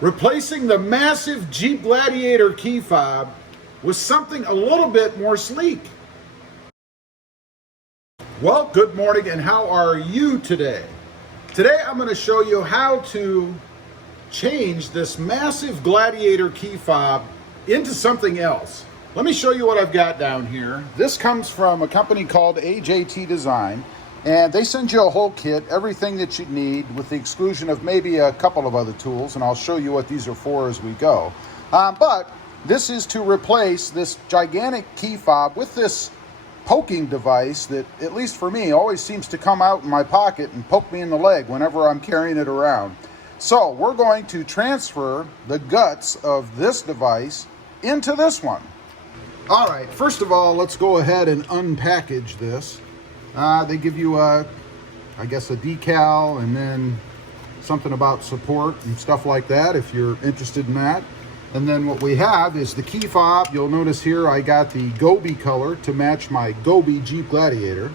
replacing the massive Jeep Gladiator key fob with something a little bit more sleek. Well, good morning, and how are you today? Today I'm going to show you how to change this massive Gladiator key fob into something else. Let me show you what I've got down here. This comes from a company called AJT Design, and they send you a whole kit, everything that you need, with the exclusion of maybe a couple of other tools, and I'll show you what these are for as we go. But this is to replace this gigantic key fob with this poking device that, at least for me, always seems to come out in my pocket and poke me in the leg whenever I'm carrying it around. So we're going to transfer the guts of this device into this one. All right, first of all, let's go ahead and unpackage this. They give you I guess a decal and then something about support and stuff like that if you're interested in that. And then what we have is the key fob. You'll notice here I got the Gobi color to match my Gobi Jeep Gladiator.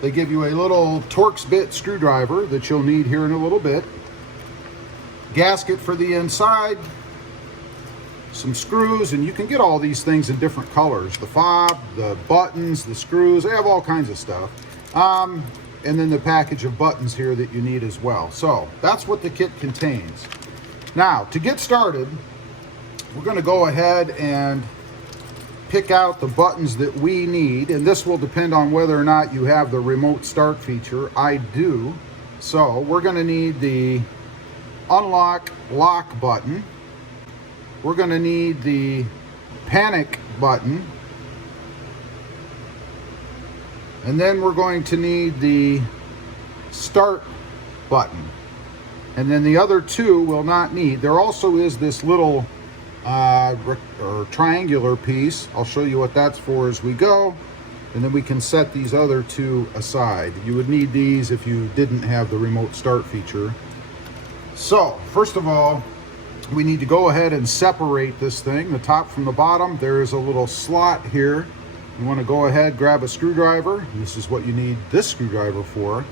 They give you a little Torx bit screwdriver that you'll need here in a little bit. Gasket for the inside. Some screws, and you can get all these things in different colors. The fob, the buttons, the screws, they have all kinds of stuff. And then the package of buttons here that you need as well. So that's what the kit contains. Now, to get started, we're going to go ahead and pick out the buttons that we need, and this will depend on whether or not you have the remote start feature. I do. So we're going to need the unlock lock button. We're going to need the panic button, and then we're going to need the start button. And then the other two will not need. There also is this little or triangular piece. I'll show you what that's for as we go. And then we can set these other two aside. You would need these if you didn't have the remote start feature. So, first of all, we need to go ahead and separate this thing, the top from the bottom. There is a little slot here. You want to go ahead, grab a screwdriver. This is what you need this screwdriver for.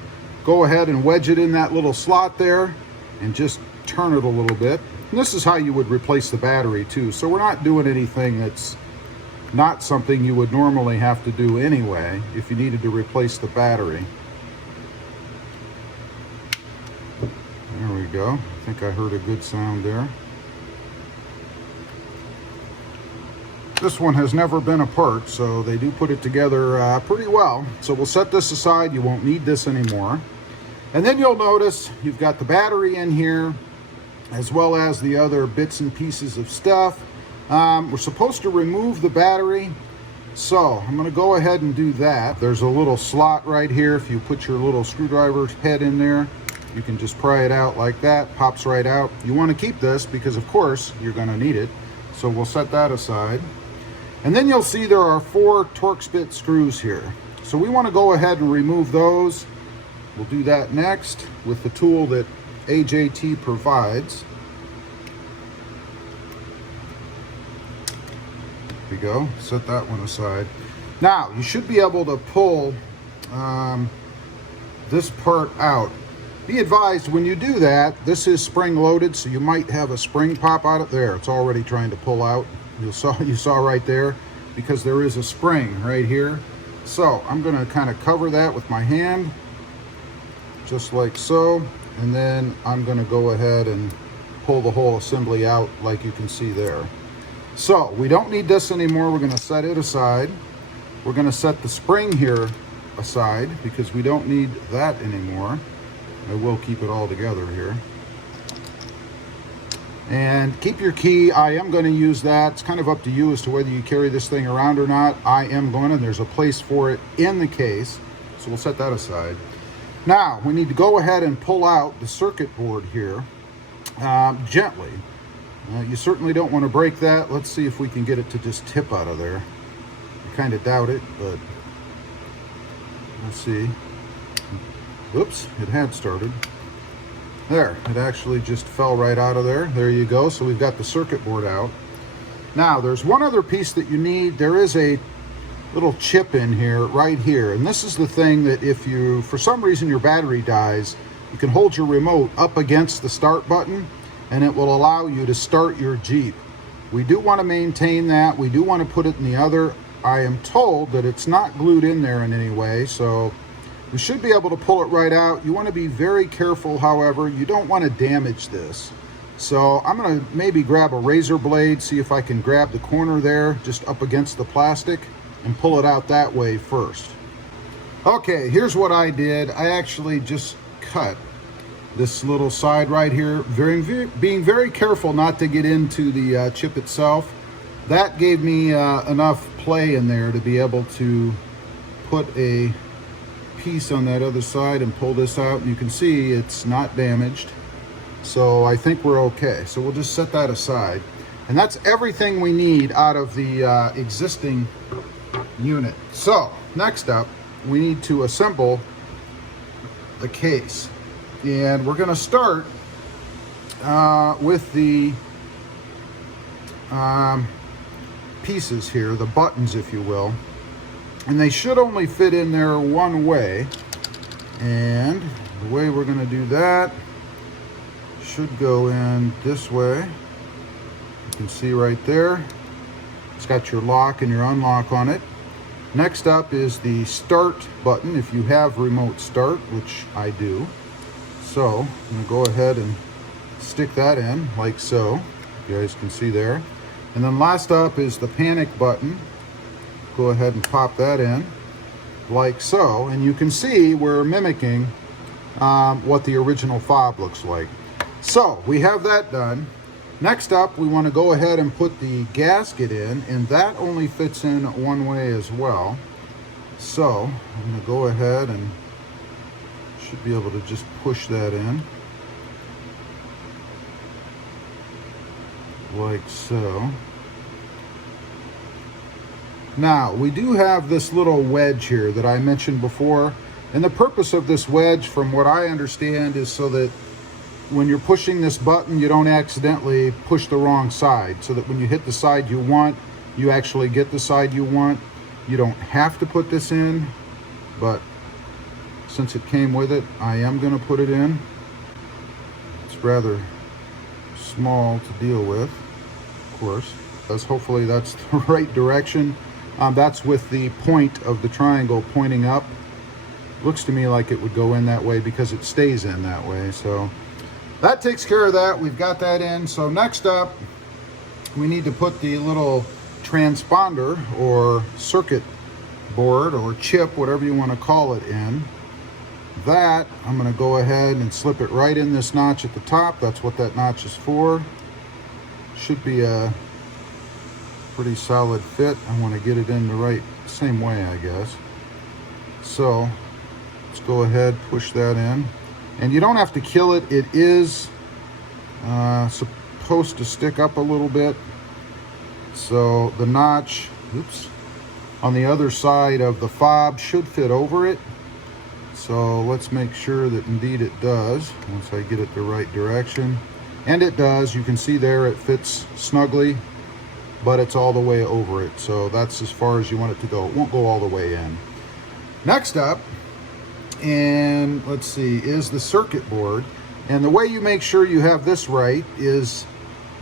Go ahead and wedge it in that little slot there and just turn it a little bit. And this is how you would replace the battery too. So we're not doing anything that's not something you would normally have to do anyway if you needed to replace the battery. There we go. I think I heard a good sound there. This one has never been apart, so they do put it together pretty well. So we'll set this aside. You won't need this anymore. And then you'll notice you've got the battery in here, as well as the other bits and pieces of stuff. We're supposed to remove the battery, so I'm going to go ahead and do that. There's a little slot right here. If you put your little screwdriver head in there, you can just pry it out like that. Pops right out. You want to keep this because, of course, you're going to need it. So we'll set that aside. And then you'll see there are 4 Torx bit screws here. So we want to go ahead and remove those. We'll do that next with the tool that AJT provides. There we go. Set that one aside. Now, you should be able to pull this part out. Be advised, when you do that, this is spring loaded, so you might have a spring pop out of there. It's already trying to pull out. You saw right there, because there is a spring right here. So I'm going to kind of cover that with my hand, just like so, and then I'm going to go ahead and pull the whole assembly out like you can see there. So we don't need this anymore. We're going to set it aside. We're going to set the spring here aside because we don't need that anymore. I will keep it all together here. And keep your key. I am going to use that. It's kind of up to you as to whether you carry this thing around or not. I am going to. There's a place for it in the case, so we'll set that aside. Now, we need to go ahead and pull out the circuit board here gently. You certainly don't want to break that. Let's see if we can get it to just tip out of there. I kind of doubt it, but we'll see. Oops, it had started. There, it actually just fell right out of there. There you go. So we've got the circuit board out. Now, there's one other piece that you need. There is a little chip in here, right here. And this is the thing that if you, for some reason, your battery dies, you can hold your remote up against the start button and it will allow you to start your Jeep. We do want to maintain that. We do want to put it in the other. I am told that it's not glued in there in any way, so we should be able to pull it right out. You want to be very careful, however. You don't want to damage this. So I'm going to maybe grab a razor blade, see if I can grab the corner there just up against the plastic and pull it out that way first. Okay, here's what I did. I actually just cut this little side right here, being very careful not to get into the chip itself. That gave me enough play in there to be able to put a piece on that other side and pull this out. You can see it's not damaged, so I think we're okay. So we'll just set that aside, and that's everything we need out of the existing unit. So next up, we need to assemble the case, and we're going to start with the pieces here, the buttons, if you will, and they should only fit in there one way. And the way we're going to do that should go in this way. You can see right there, it's got your lock and your unlock on it. Next up is the start button, if you have remote start, which I do. So I'm going to go ahead and stick that in like so. You guys can see there. And then last up is the panic button. Go ahead and pop that in like so. And you can see we're mimicking what the original fob looks like. So we have that done. Next up, we want to go ahead and put the gasket in, and that only fits in one way as well. So I'm going to go ahead and should be able to just push that in like so. Now we do have this little wedge here that I mentioned before, and the purpose of this wedge, from what I understand, is so that when you're pushing this button, you don't accidentally push the wrong side, so that when you hit the side you want, you actually get the side you want. You don't have to put this in, but since it came with it, I am going to put it in. It's rather small to deal with, of course, because hopefully that's the right direction. That's with the point of the triangle pointing up. Looks to me like it would go in that way because it stays in that way. So that takes care of that. We've got that in. So next up, we need to put the little transponder or circuit board or chip, whatever you want to call it, in. That, I'm going to go ahead and slip it right in this notch at the top. That's what that notch is for. Should be a pretty solid fit. I want to get it in the right same way, I guess. So let's go ahead, push that in. And you don't have to kill it. It is supposed to stick up a little bit. So the notch, oops, on the other side of the fob should fit over it. So let's make sure that indeed it does, once I get it the right direction. And it does. You can see there it fits snugly, but it's all the way over it. So that's as far as you want it to go. It won't go all the way in. Next up, and let's see, is the circuit board. And the way you make sure you have this right is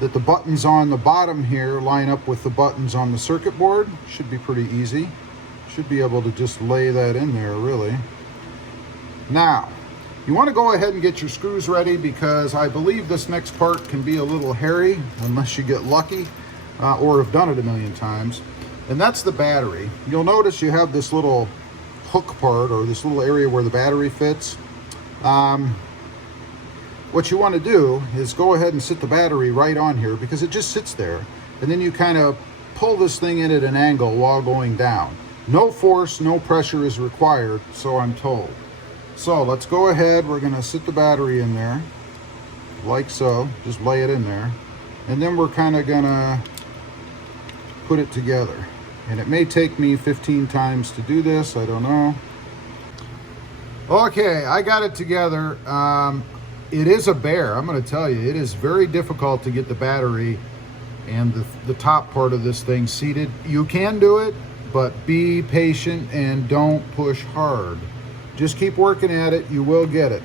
that the buttons on the bottom here line up with the buttons on the circuit board. Should be pretty easy. Should be able to just lay that in there, really. Now, you want to go ahead and get your screws ready, because I believe this next part can be a little hairy unless you get lucky or have done it a million times. And that's the battery. You'll notice you have this little hook part, or this little area where the battery fits. What you want to do is go ahead and sit the battery right on here, because it just sits there, and then you kind of pull this thing in at an angle while going down. No force, no pressure is required, so I'm told. So let's go ahead, we're going to sit the battery in there like so, just lay it in there, and then we're kind of going to put it together. And it may take me 15 times to do this, I don't know. Okay, I got it together. It is a bear, I'm going to tell you. It is very difficult to get the battery and the top part of this thing seated. You can do it, but be patient and don't push hard. Just keep working at it, you will get it.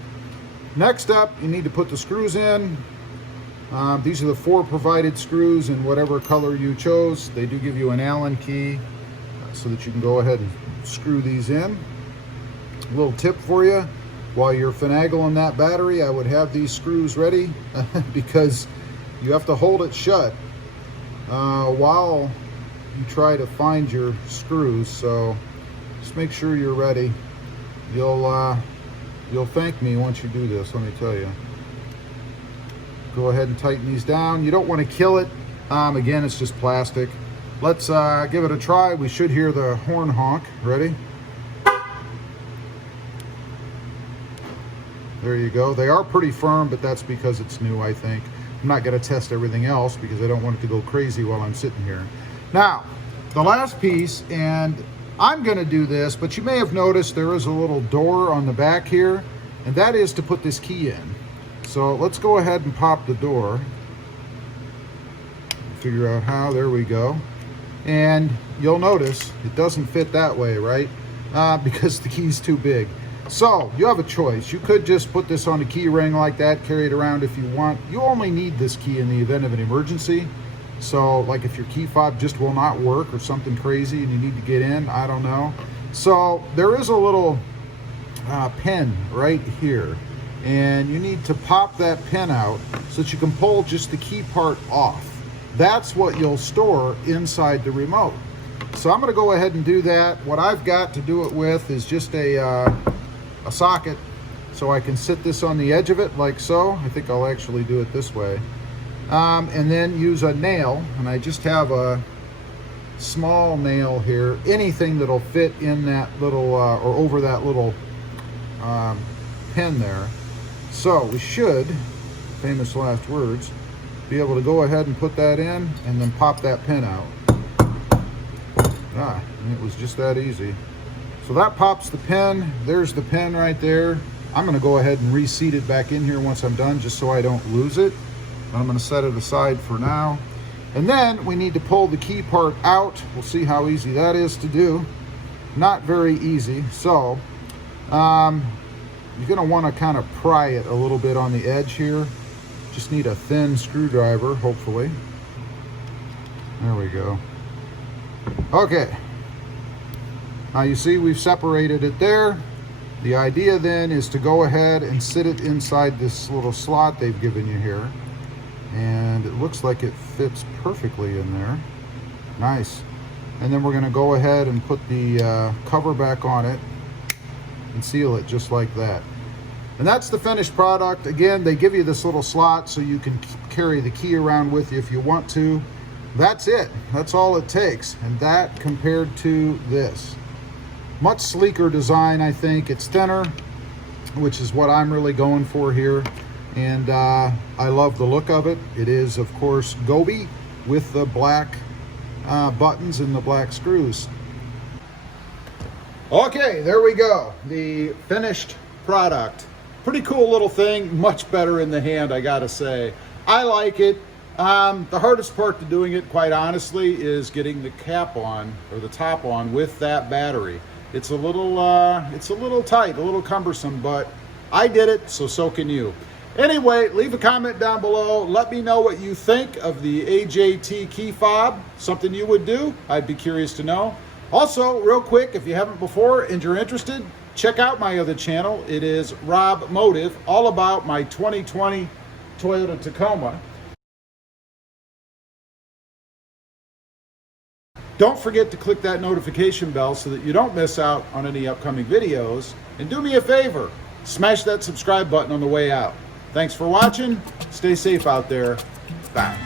Next up, you need to put the screws in. These are the 4 provided screws in whatever color you chose. They do give you an Allen key so that you can go ahead and screw these in. A little tip for you, while you're finagling that battery, I would have these screws ready because you have to hold it shut while you try to find your screws. So just make sure you're ready. You'll thank me once you do this, let me tell you. Go ahead and tighten these down. You don't want to kill it. Again, it's just plastic. Let's give it a try. We should hear the horn honk. Ready? There you go. They are pretty firm, but that's because it's new, I think. I'm not going to test everything else because I don't want it to go crazy while I'm sitting here. Now, the last piece, and I'm going to do this, but you may have noticed there is a little door on the back here, and that is to put this key in. So let's go ahead and pop the door. Figure out how. There we go. And you'll notice it doesn't fit that way, right? Because the key's too big. So you have a choice. You could just put this on a key ring like that, carry it around if you want. You only need this key in the event of an emergency. So like if your key fob just will not work or something crazy and you need to get in, I don't know. So there is a little pin right here, and you need to pop that pin out so that you can pull just the key part off. That's what you'll store inside the remote. So I'm going to go ahead and do that. What I've got to do it with is just a socket, so I can sit this on the edge of it like so. I think I'll actually do it this way. And then use a nail, and I just have a small nail here, anything that'll fit in that little or over that little pin there. So we should, famous last words, be able to go ahead and put that in and then pop that pin out. And it was just that easy. So that pops the pin. There's the pin right there. I'm going to go ahead and reseat it back in here once I'm done, just so I don't lose it. I'm going to set it aside for now. And then we need to pull the key part out. We'll see how easy that is to do. Not very easy. So you're going to want to kind of pry it a little bit on the edge here. Just need a thin screwdriver, hopefully. There we go. Okay. Now you see we've separated it there. The idea then is to go ahead and sit it inside this little slot they've given you here. And it looks like it fits perfectly in there. Nice. And then we're going to go ahead and put the cover back on it and seal it just like that. And that's the finished product. Again, they give you this little slot so you can carry the key around with you if you want to. That's it. That's all it takes. And that compared to this. Much sleeker design, I think. It's thinner, which is what I'm really going for here. And I love the look of it. It is, of course, Gobi with the black buttons and the black screws. Okay, there we go. The finished product. Pretty cool little thing. Much better in the hand, I gotta say. I like it. The hardest part to doing it, quite honestly, is getting the cap on, or the top on, with that battery. It's a little tight, a little cumbersome, but I did it, so can you. Anyway, leave a comment down below. Let me know what you think of the AJT key fob. Something you would do? I'd be curious to know. Also, real quick, if you haven't before and you're interested, check out my other channel. It is Rob Motive, all about my 2020 Toyota Tacoma. Don't forget to click that notification bell so that you don't miss out on any upcoming videos. And do me a favor, smash that subscribe button on the way out. Thanks for watching. Stay safe out there. Bye.